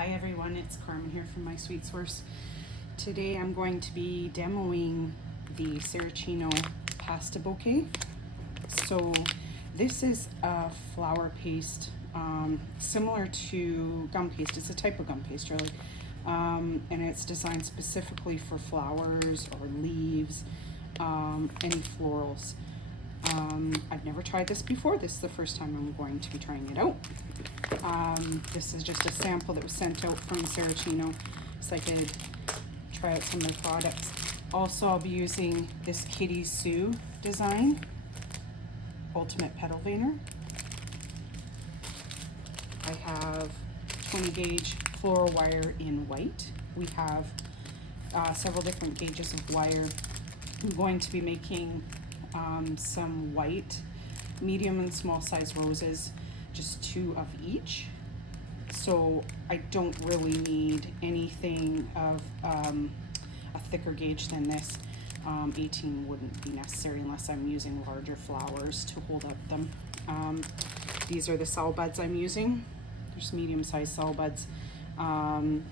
Hi everyone, it's Carmen here from My Sweet Source. Today I'm going to be demoing the Saracino Pasta Bouquet. So this is a flower paste similar to gum paste. It's a type of gum paste really, and it's designed specifically for flowers or leaves, any florals. I've never tried this before. This is the first time I'm going to be trying it out. This is just a sample that was sent out from Saracino so I could try out some of their products. Also, I'll be using this Kitty Sue design, Ultimate Petal Veiner. I have 20 gauge floral wire in white. We have several different gauges of wire. I'm going to be making some white, medium and small size roses, just 2 of each. So I don't really need anything of a thicker gauge than this. 18 wouldn't be necessary unless I'm using larger flowers to hold up them. These are the cell buds I'm using. There's medium sized cell buds. And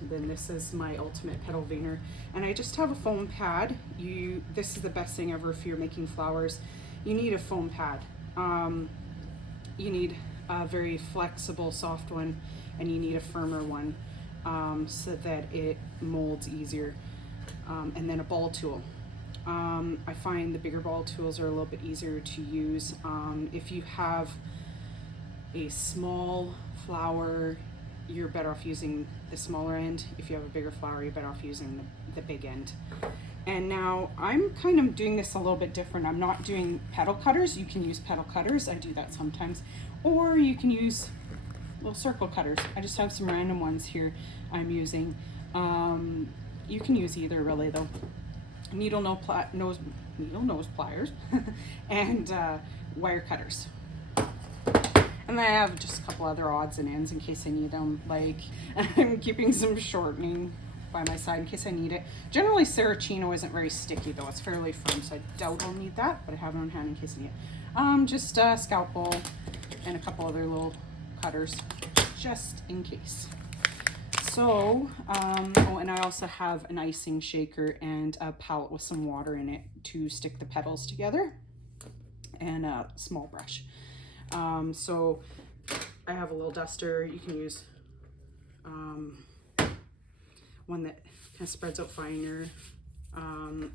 then this is my Ultimate Petal Veiner, and I just have a foam pad. This is the best thing ever if you're making flowers. You need a foam pad. You need a very flexible, soft one, and you need a firmer one so that it molds easier. And then a ball tool. I find the bigger ball tools are a little bit easier to use. If you have a small flower, you're better off using the smaller end. If you have a bigger flower, you're better off using the big end. And now I'm kind of doing this a little bit different. I'm not doing petal cutters. You can use petal cutters. I do that sometimes. Or you can use little circle cutters. I just have some random ones here I'm using. You can use either really though. Needle nose pliers and wire cutters. And then I have just a couple other odds and ends in case I need them. Like I'm keeping some shortening by my side in case I need it. Generally Saracino isn't very sticky though, it's fairly firm, so I doubt I'll need that, but I have it on hand in case I need it. Just a scalpel and a couple other little cutters just in case. So, oh, and I also have an icing shaker and a palette with some water in it to stick the petals together, and a small brush. So I have a little duster. You can use one that kind of spreads out finer,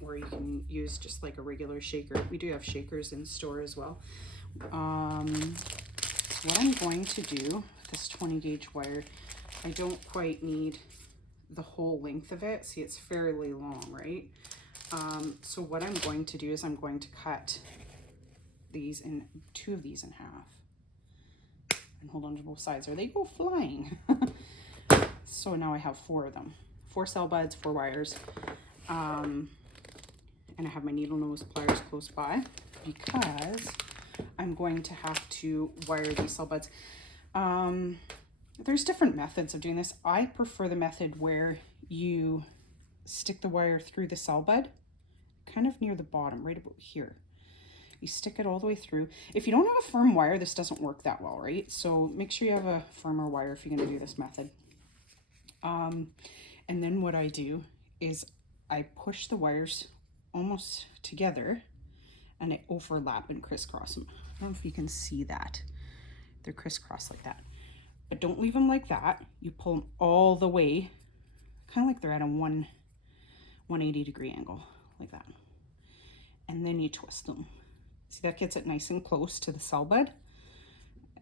or you can use just like a regular shaker. We do have shakers in store as well. So what I'm going to do, this 20 gauge wire, I don't quite need the whole length of it. See, it's fairly long, right? So what I'm going to do is I'm going to cut these in 2 of these in half and hold on to both sides or they go flying. So now I have 4 of them, 4 cell buds, 4 wires, and I have my needle nose pliers close by because I'm going to have to wire these cell buds. There's different methods of doing this. I prefer the method where you stick the wire through the cell bud kind of near the bottom, right about here. You stick it all the way through. If you don't have a firm wire, this doesn't work that well, right? So make sure you have a firmer wire if you're going to do this method. And then what I do is I push the wires almost together and I overlap and crisscross them. I don't know if you can see that. They're crisscrossed like that. But don't leave them like that. You pull them all the way, kind of like they're at a 180 degree angle, like that. And then you twist them. See, that gets it nice and close to the cell bud,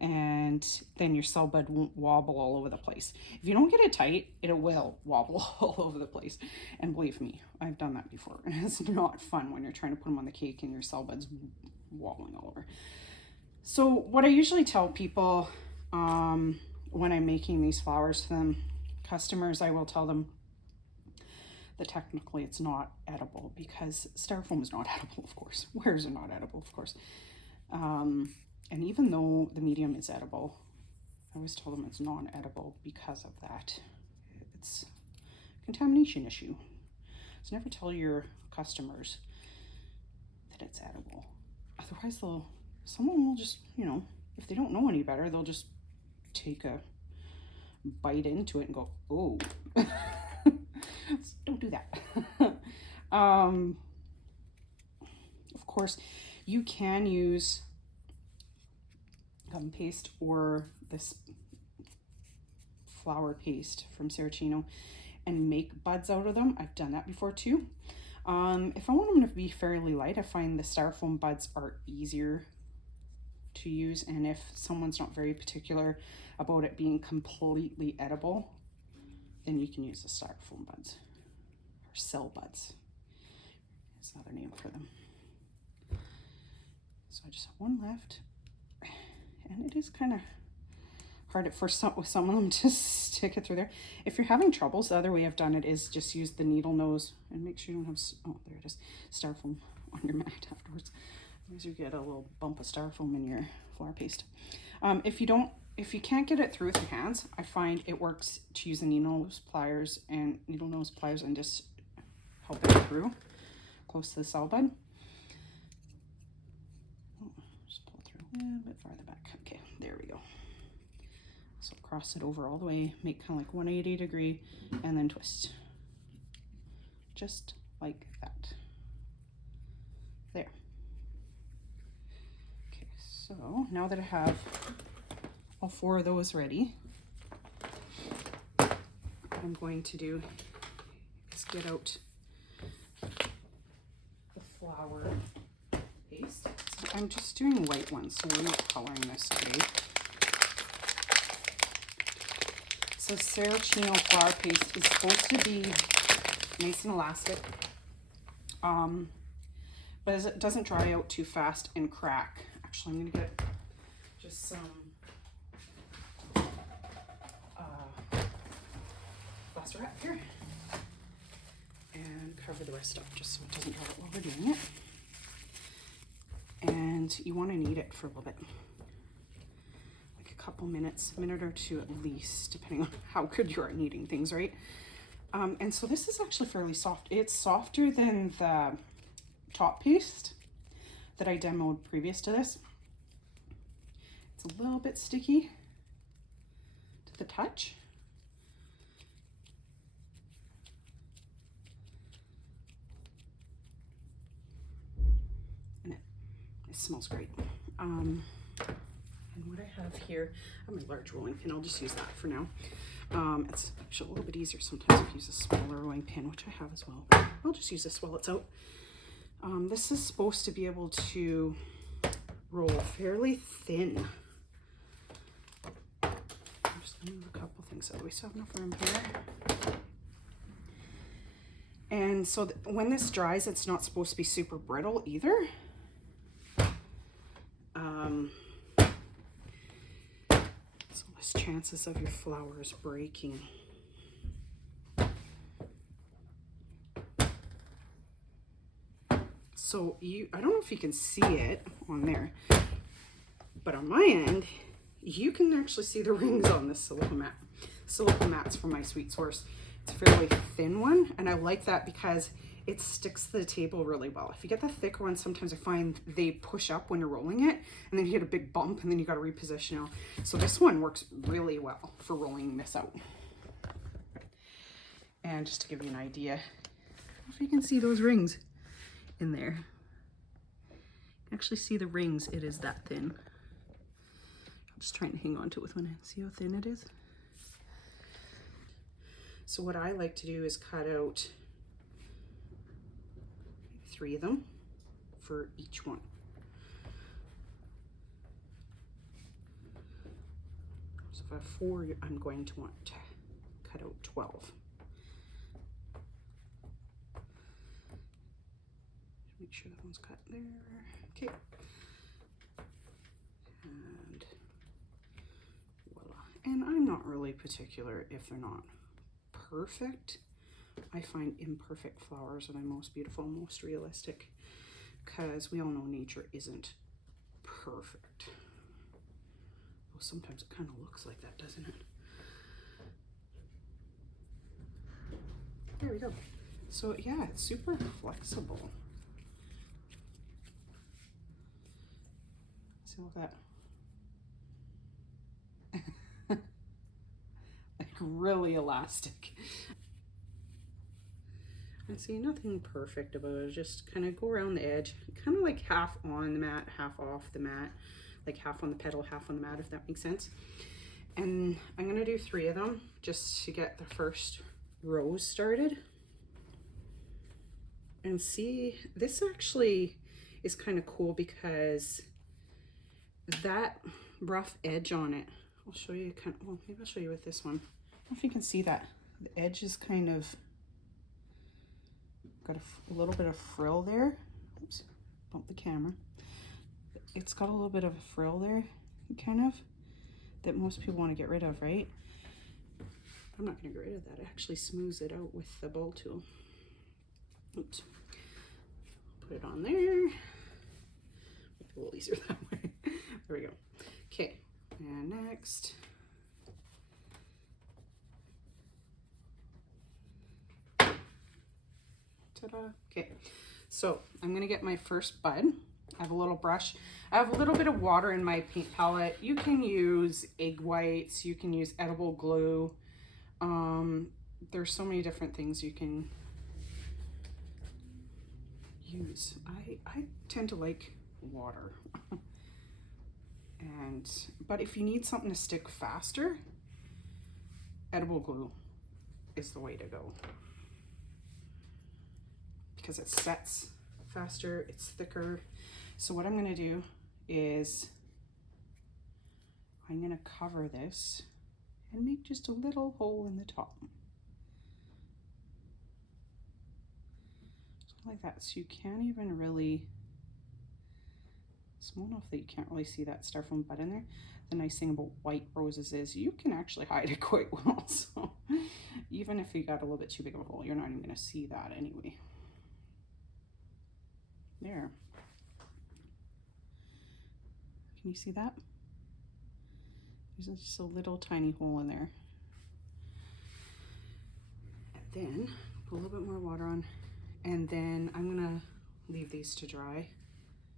and then your cell bud won't wobble all over the place. If you don't get it tight, it will wobble all over the place. And believe me, I've done that before. It's not fun when you're trying to put them on the cake and your cell bud's wobbling all over. So what I usually tell people when I'm making these flowers for them, customers, I will tell them that technically it's not edible because styrofoam is not edible, of course. Wires are not edible, of course. And even though the medium is edible, I always tell them it's non-edible because of that. It's a contamination issue. So never tell your customers that it's edible. Otherwise, someone will just, if they don't know any better, they'll just take a bite into it and go, oh. Don't do that. Of course, you can use gum paste or this flower paste from Saracino and make buds out of them. I've done that before too. If I want them to be fairly light, I find the styrofoam buds are easier to use, and if someone's not very particular about it being completely edible, then you can use the styrofoam buds or cell buds. That's another name for them. So I just have one left, and it is kind of hard at first with some of them to stick it through there. If you're having troubles, the other way I've done it is just use the needle nose and make sure you don't have, oh, there it is, styrofoam on your mat afterwards. Otherwise you get a little bump of styrofoam in your flour paste. If you can't get it through with your hands, I find it works to use the needle nose pliers and just help it through close to the cell bud. Oh, just pull it through a little bit farther back. Okay, there we go. So cross it over all the way, make kind of like 180 degree, and then twist. Just like that. There. Okay, so now that I have all 4 of those ready, what I'm going to do is get out the flour paste. So I'm just doing white ones, so we're not coloring this today. So Saracino flour paste is supposed to be nice and elastic, but it doesn't dry out too fast and crack. Actually, I'm going to get just some plastic wrap here and cover the rest up just so it doesn't dry out while we're doing it. And you want to knead it for a little bit. Couple minutes, a minute or two at least, depending on how good you are at kneading things, right? And so this is actually fairly soft. It's softer than the top paste that I demoed previous to this. It's a little bit sticky to the touch. And it smells great. And what I have here, I have my large rolling pin. I'll just use that for now. It's actually a little bit easier sometimes if you use a smaller rolling pin, which I have as well. I'll just use this while it's out. This is supposed to be able to roll fairly thin. I'm just going to move a couple things out. We still have enough room here. And so when this dries, it's not supposed to be super brittle either. Chances of your flowers breaking. So I don't know if you can see it on there, but on my end, you can actually see the rings on this silicone mat. Silicone mat's from my Sweet Source. It's a fairly thin one, and I like that because it sticks to the table really well. If you get the thicker one, sometimes I find they push up when you're rolling it, and then you hit a big bump, and then you got to reposition it. So this one works really well for rolling this out. And just to give you an idea, I don't know if you can see those rings in there. You can actually see the rings. It is that thin. I'm just trying to hang on to it with one hand. See how thin it is? So what I like to do is cut out 3 of them for each one. So if I have 4, I'm going to want to cut out 12. Make sure that one's cut there. Okay. And voila. And I'm not really particular if they're not perfect. I find imperfect flowers are the most beautiful, most realistic, because we all know nature isn't perfect. Well, sometimes it kind of looks like that, doesn't it? There we go. So yeah, it's super flexible. See all that? really elastic. And see, nothing perfect about it. Just kind of go around the edge, kind of like half on the mat, half off the mat, like half on the petal, half on the mat, if that makes sense. And I'm gonna do 3 of them just to get the first rows started. And see, this actually is kind of cool because that rough edge on it, I'll show you well, maybe I'll show you with this one. I don't know if you can see that. The edge is kind of got a little bit of frill there. Oops, bump the camera. It's got a little bit of a frill there, kind of, that most people want to get rid of, right? I'm not going to get rid of that. It actually smooths it out with the bowl tool. Oops. Put it on there. It's a little easier that way. There we go. Okay, and next. Ta-da. Okay, so I'm gonna get my first bud. I have a little brush. I have a little bit of water in my paint palette. You can use egg whites, you can use edible glue. There's so many different things you can use. I tend to like water. But if you need something to stick faster, edible glue is the way to go. Because it sets faster, it's thicker. So what I'm gonna do is I'm gonna cover this and make just a little hole in the top. Like that, so you can't even really, small enough that you can't really see that styrofoam bud in there. The nice thing about white roses is you can actually hide it quite well. So even if you got a little bit too big of a hole, you're not even gonna see that anyway. There. Can you see that? There's just a little tiny hole in there. And then put a little bit more water on, and then I'm gonna leave these to dry.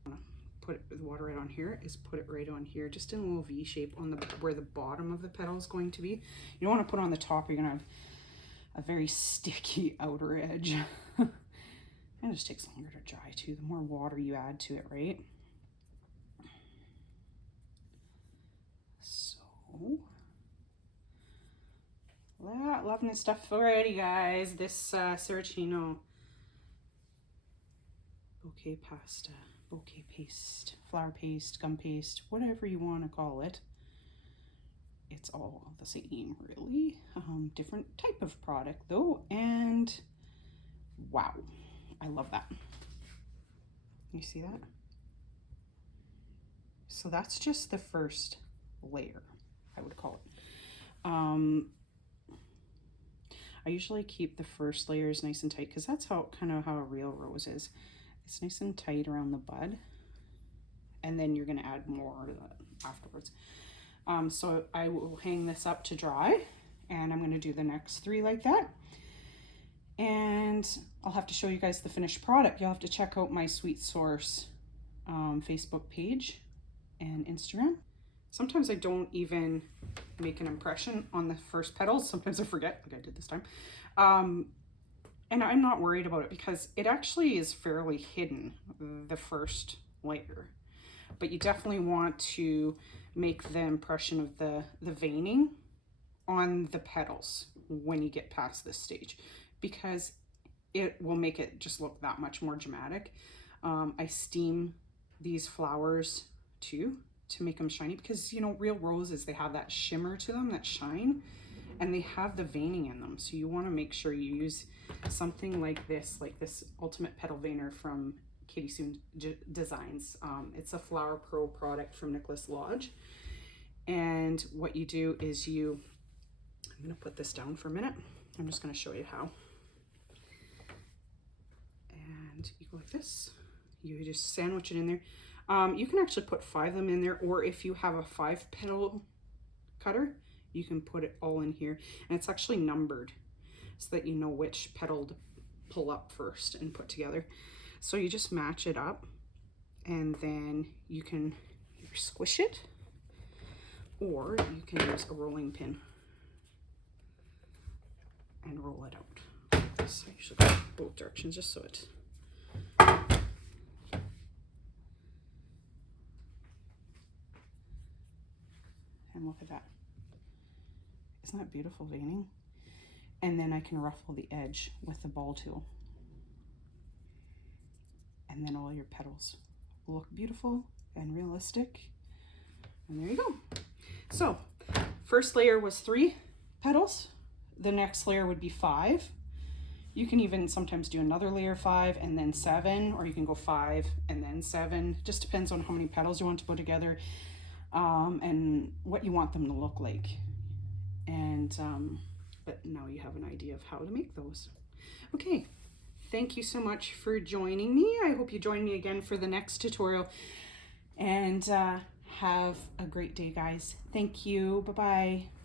I'm gonna put the water right on here, put it right on here, just in a little V shape on the where the bottom of the petal is going to be. You don't want to put it on the top, or you're gonna have a very sticky outer edge. And it just takes longer to dry too, the more water you add to it, right? So, loving this stuff already, guys. This Saracino Bouquet pasta, bouquet paste, flour paste, gum paste, whatever you want to call it. It's all the same, really. Different type of product though, and wow. I love that. You see that? So that's just the first layer, I would call it. I usually keep the first layers nice and tight because that's kind of how a real rose is. It's nice and tight around the bud, and then you're going to add more to that afterwards. So I will hang this up to dry, and I'm going to do the next 3 like that. And I'll have to show you guys the finished product. You'll have to check out my Sweet Source Facebook page and Instagram. Sometimes I don't even make an impression on the first petals. Sometimes I forget, like I did this time. And I'm not worried about it because it actually is fairly hidden, the first layer. But you definitely want to make the impression of the veining on the petals when you get past this stage, because it will make it just look that much more dramatic. I steam these flowers too to make them shiny, because you know, real roses, they have that shimmer to them, that shine, and they have the veining in them. So you want to make sure you use something like this Ultimate Petal Veiner from Katie Soon Designs. It's a Flower Pro product from Nicholas Lodge. And what you do is I'm going to put this down for a minute. I'm just going to show you how. And you go like this. You just sandwich it in there. You can actually put 5 of them in there, or if you have a 5 petal cutter, you can put it all in here. And it's actually numbered so that you know which petal to pull up first and put together. So you just match it up, and then you can either squish it or you can use a rolling pin. and roll it out. So I usually go both directions just so it. And look at that. Isn't that beautiful veining? And then I can ruffle the edge with the ball tool. And then all your petals look beautiful and realistic. And there you go. So first layer was 3 petals. The next layer would be 5. You can even sometimes do another layer 5 and then 7, or you can go 5 and then 7. Just depends on how many petals you want to put together and what you want them to look like. And but now you have an idea of how to make those. Okay, thank you so much for joining me. I hope you join me again for the next tutorial, and have a great day, guys. Thank you. Bye-bye.